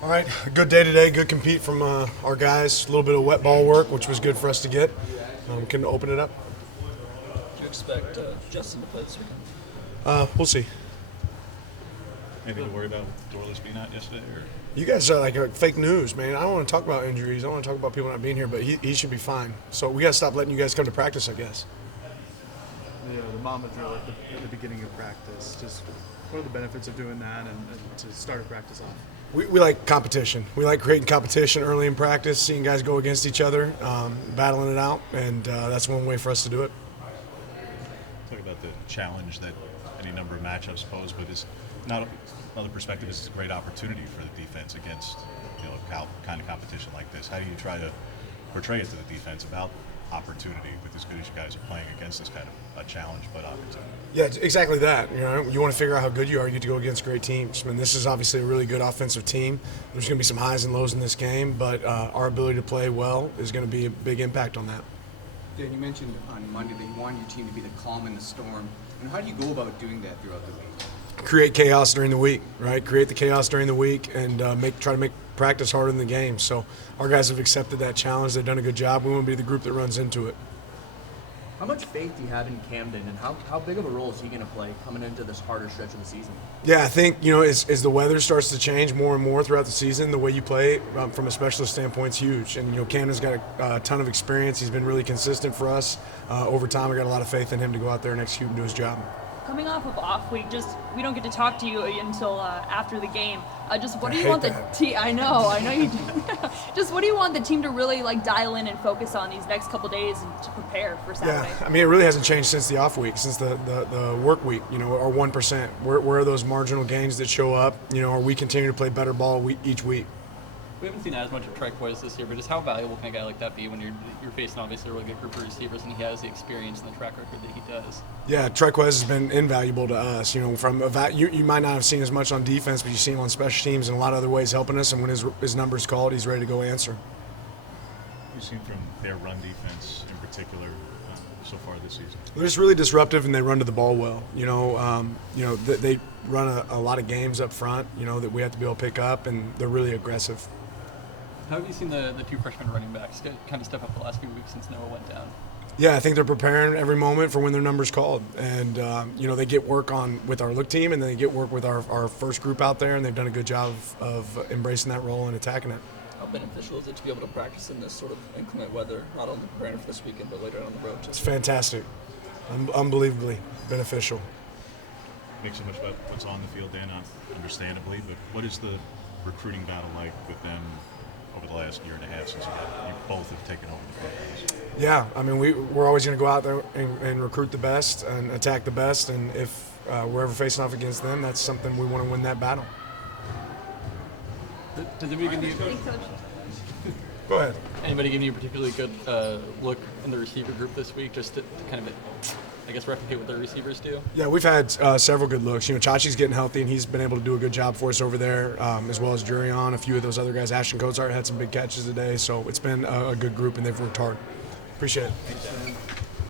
All right, good day today. Good compete from our guys. A little bit of wet ball work, which was good for us to get. Can open it up. Do you expect Justin to play this weekend? We'll see. Anything to worry about with Dorless being out yesterday? Or? You guys are like fake news, man. I don't want to talk about injuries. I don't want to talk about people not being here, but he should be fine. So we got to stop letting you guys come to practice, I guess. The mama drill at the beginning of practice. Just what are the benefits of doing that and to start a practice off? We like competition. We like creating competition early in practice, seeing guys go against each other, battling it out, and that's one way for us to do it. Talk about the challenge that any number of matchups pose, but it's not another perspective. It's a great opportunity for the defense against kind of competition like this. How do you try to portray it to the defense about opportunity with as good as you guys are playing against this kind of a challenge but opportunity? Yeah, it's exactly that. You want to figure out how good you are. You get to go against great teams. I mean, this is obviously a really good offensive team. There's going to be some highs and lows in this game, but our ability to play well is going to be a big impact on that. Dan, you mentioned on Monday that you wanted your team to be the calm in the storm. And how do you go about doing that throughout the week? Create chaos during the week, right? Create the chaos during the week and try to make practice harder than the game. So our guys have accepted that challenge. They've done a good job. We want to be the group that runs into it. How much faith do you have in Camden, and how big of a role is he going to play coming into this harder stretch of the season? Yeah, I think, as the weather starts to change more and more throughout the season, the way you play from a specialist standpoint is huge. And, Camden's got a ton of experience. He's been really consistent for us. Over time, I got a lot of faith in him to go out there and execute and do his job. Coming off of off week, we don't get to talk to you until after the game. What do you want the team? I know you do. Just what do you want the team to really dial in and focus on these next couple days and to prepare for Saturday? Yeah, I mean, it really hasn't changed since the off week, since the work week. Our 1%. Where are those marginal gains that show up? Are we continuing to play better ball each week? We haven't seen as much of TriQ this year, but just how valuable can a guy like that be when you're facing obviously a really good group of receivers and he has the experience and the track record that he does? Yeah, TriQ has been invaluable to us. You might not have seen as much on defense, but you see him on special teams and a lot of other ways helping us. And when his number's called, he's ready to go answer. You've seen from their run defense in particular so far this season? They're just really disruptive and they run to the ball well. They run a lot of games up front. That we have to be able to pick up, and they're really aggressive. How have you seen the two freshman running backs kind of step up the last few weeks since Noah went down? Yeah, I think they're preparing every moment for when their number's called. And, they get work with our look team, and then they get work with our first group out there, and they've done a good job of embracing that role and attacking it. How beneficial is it to be able to practice in this sort of inclement weather, not only preparing for this weekend, but later on the road? It's fantastic. Unbelievably beneficial. Make so much about what's on the field, Dan, understandably, but what is the recruiting battle like with them over the last year and a half since you both have taken over the programs? Yeah, I mean, we're always going to go out there and recruit the best and attack the best, and if we're ever facing off against them, that's something we want to win that battle. Does anybody give you Go ahead. Anybody giving you a particularly good look in the receiver group this week, just to kind of, I guess, replicate what their receivers do? Yeah, we've had several good looks. Chachi's getting healthy, and he's been able to do a good job for us over there, as well as Jurion, a few of those other guys. Ashton Cozart had some big catches today, so it's been a good group, and they've worked hard. Appreciate it.